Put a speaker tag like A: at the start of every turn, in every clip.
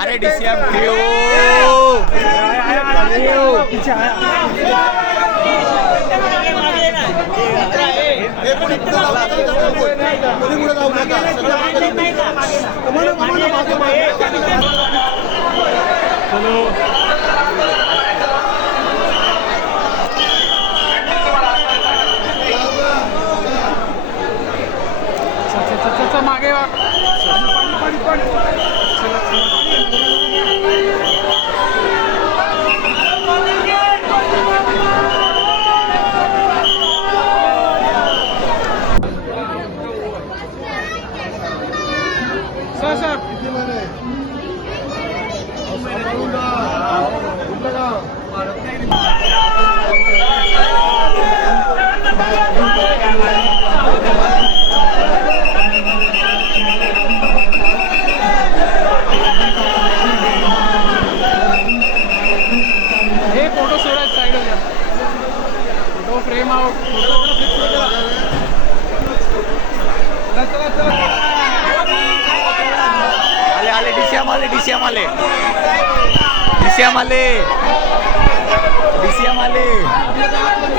A: अरे डीसीएम
B: चलो वा सर सर हे फोटो सोडा साईड फोटो फ्रेम आउट
A: आले आले डीसीएम आले डीसीएम आले डीसीएम आले डीसीएम आले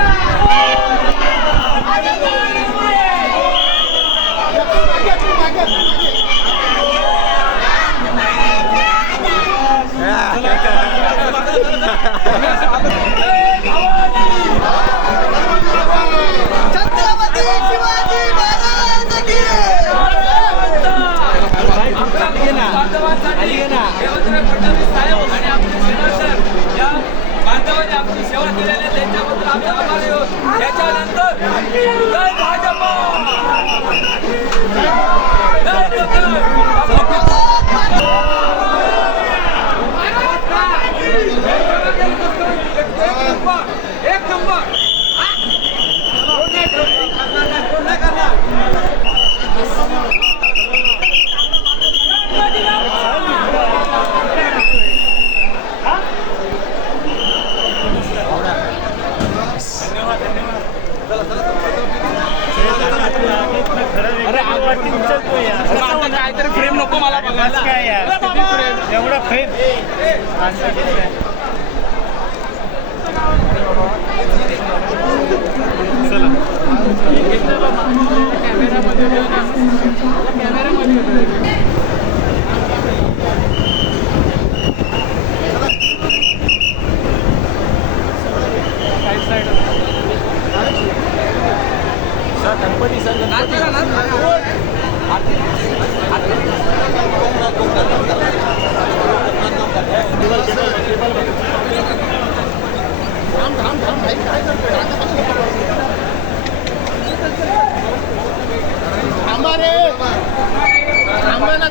C: छत्रपती शिवाजी महाराज की
D: देवेंद्र फडणवीस साहेब आणि आपले सेनासर या बांधवांनी आपली सेवा केलेली आहे त्यांच्याबद्दल आम्ही आभारी आहोत. त्याच्यानंतर जय भाजपा!
B: काहीतरी फ्रेम नको मला बघायला.
E: एवढं फेम
B: कॅमेरामध्ये कॅमेरामध्ये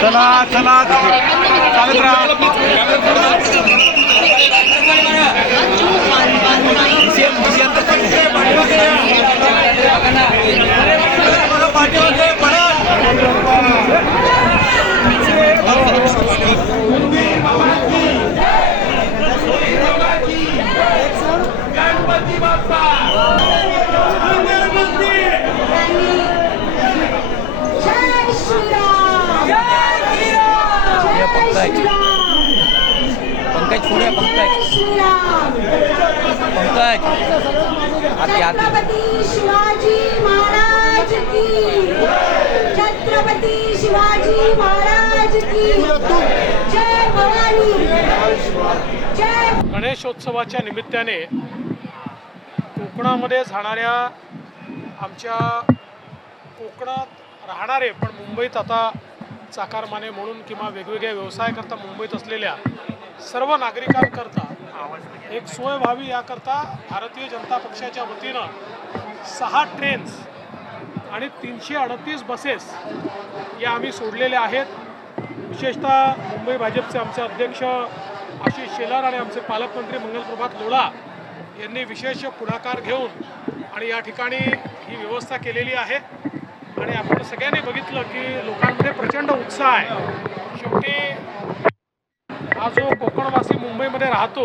E: चला चला. चालत राहा
C: जय श्रीराम जय श्रीराम
A: पंकज पुढे पंकज पंकज आती आती
C: छत्रपती शिवाजी महाराज की. छत्रपती शिवाजी महाराज की. जय भवानी. जय
F: गणेशोत्सवाच्या निमित्ताने कोकणामध्ये जाणाऱ्या आमच्या कोकणात राहणारे पण मुंबईत आता चाकारमाने म्हणून किंवा वेगवेगळ्या व्यवसायाकरता मुंबईत असलेल्या सर्व नागरिकांकरता एक सोय व्हावी याकरता भारतीय जनता पक्षाच्या वतीनं सहा ट्रेन्स आणि तीनशे अडतीस बसेस या आम्ही सोडलेल्या आहेत. विशेषतः मुंबई भाजपचे आमचे अध्यक्ष आशिष शेलार आणि आमचे पालकमंत्री मंगलप्रभात लोढा यांनी विशेष पुढाकार घेऊन आणि या ठिकाणी ही व्यवस्था केलेली आहे. आणि आपण सगळ्यांनी बघितलं की लोकांमध्ये प्रचंड उत्साह आहे. शेवटी हा जो कोकणवासी मुंबईमध्ये राहतो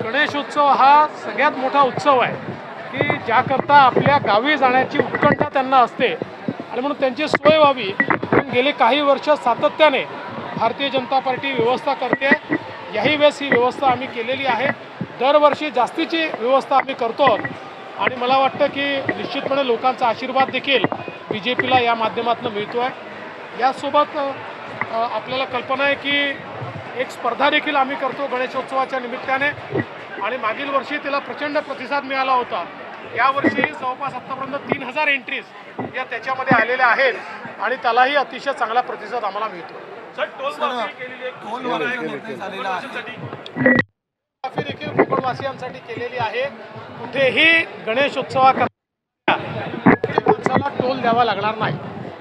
F: गणेशोत्सव हा सगळ्यात मोठा उत्सव आहे. की ज्याकरता आपल्या गावी जाण्याची उत्कंठा त्यांना असते आणि म्हणून त्यांची सोय व्हावी. म्हणून गेले काही वर्ष सातत्याने भारतीय जनता पार्टी व्यवस्था करते. याही वेळेस ही व्यवस्था आम्ही केलेली आहे. दरवर्षी जास्तीची व्यवस्था आम्ही करतो आणि मला वाटतं की निश्चितपणे लोकांचा आशीर्वाद देखील बी जे पीला या माध्यमातून मिळतो आहे यासोबत आपल्याला कल्पना आहे की एक स्पर्धा देखील आम्ही करतो गणेशोत्सवाच्या निमित्ताने. आणि मागील वर्षी त्याला प्रचंड प्रतिसाद मिळाला होता. यावर्षी जवळपास आत्तापर्यंत तीन हजार एंट्रीज या त्याच्यामध्ये आलेल्या आहेत. आणि त्यालाही अतिशय चांगला प्रतिसाद आम्हाला मिळतो. माफी देखील कोकणवासियांसाठी केलेली आहे. कुठेही गणेशोत्सवाकरता माणसाला टोल द्यावा लागणार नाही.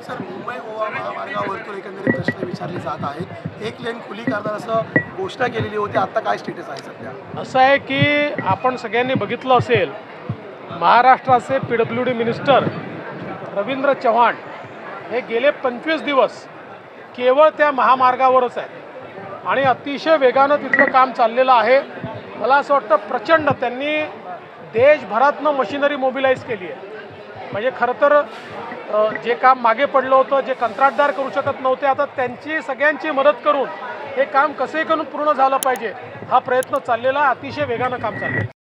G: सर मुंबई गोवा महामार्गावरतून एकंदरीत प्रश्न विचारले जात आहेत. एक लेन खुली करणार असं घोषणा केलेली होती. आता काय स्टेटस आहे सध्या?
F: असं आहे की आपण सगळ्यांनी बघितलं असेल महाराष्ट्राचे P W D minister Ravindra Chavan हे गेले पंचवीस दिवस केवळ त्या महामार्गावरच आहेत. आणि अतिशय वेगानं तिथलं काम चाललेलं आहे. मला असं वाटतं प्रचंड त्यांनी देशभरातनं मशिनरी मोबिलाईज केली आहे. म्हणजे खरं तर जे काम मागे पडलं होतं जे कंत्राटदार करू शकत नव्हते आता त्यांची सगळ्यांची मदत करून हे काम कसे करून पूर्ण झालं पाहिजे हा प्रयत्न चाललेला आहे. अतिशय वेगानं काम चाललेलं आहे